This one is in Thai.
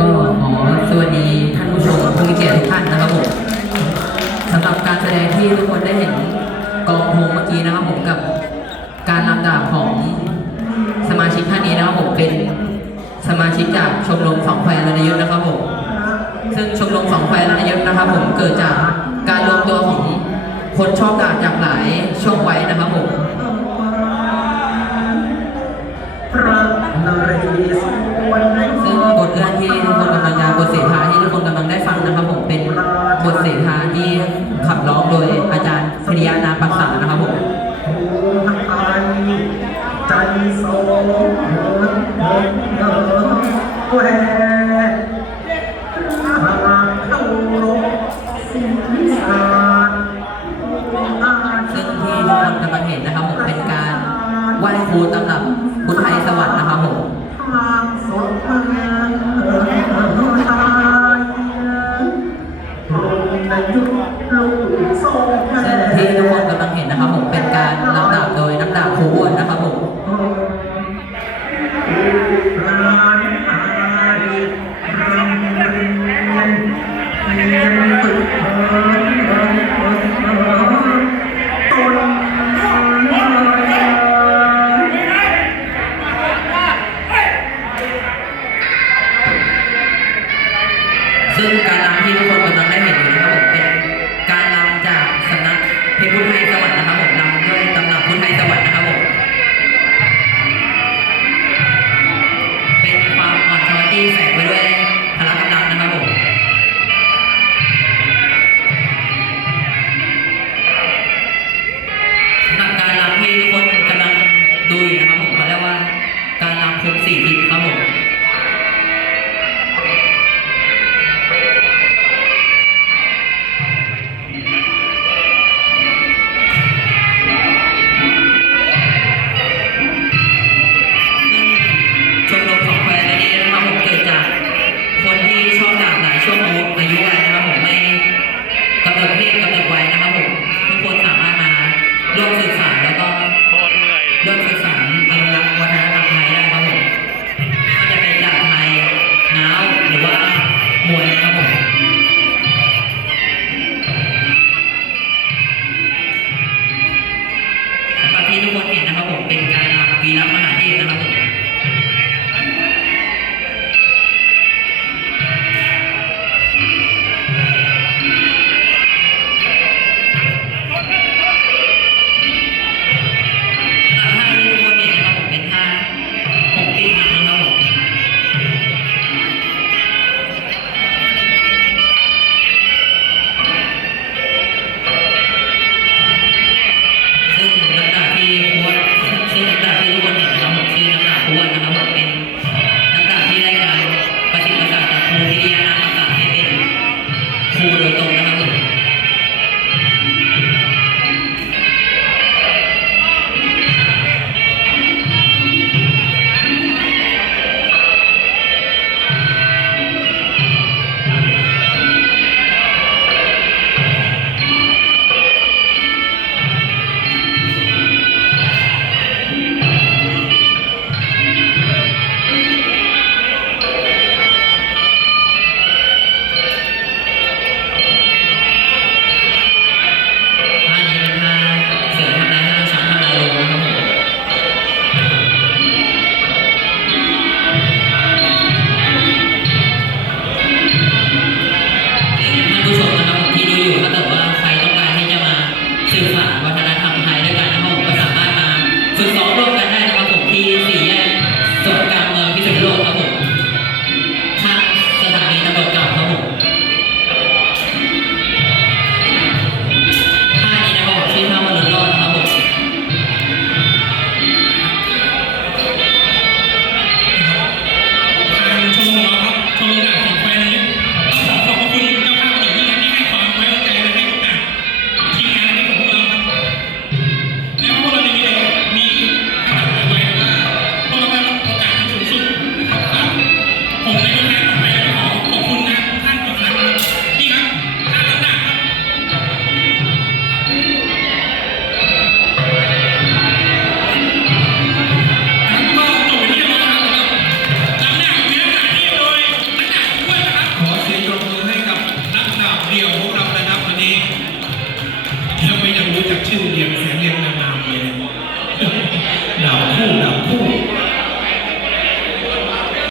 ก็ขอสวัสดีท่านผู้ชมผู้มีเกียรติทุกท่านนะครับผมสำหรับการแสดงที่ทุกคนได้เห็นกองพงเมื่อกี้นะครับผมกับการลำดับของสมาชิกท่านนี้นะครับผมเป็นสมาชิกจากชมรมสองแควรนยุทธนะครับผมซึ่งชมรมสองแควรนยุทธนะครับผมเกิดจากการรวมตัวของคนชอบดาบจากหลายช่วงวัยนะครับผมาที่ขับร้องโดยอาจารย์พริยานาปักษานะครับผมใจโสมเหินเหินแหวหากเข้ารบสิ้นสารซึ่งที่ทุกคนกำลังเห็นนะครับผมเป็นการไหว้ครูตำหนักพุทธไทยสวัสดิ์นะครับผมทางสดงเหิ งในยุคลูกทรงแผ่ซึ่งที่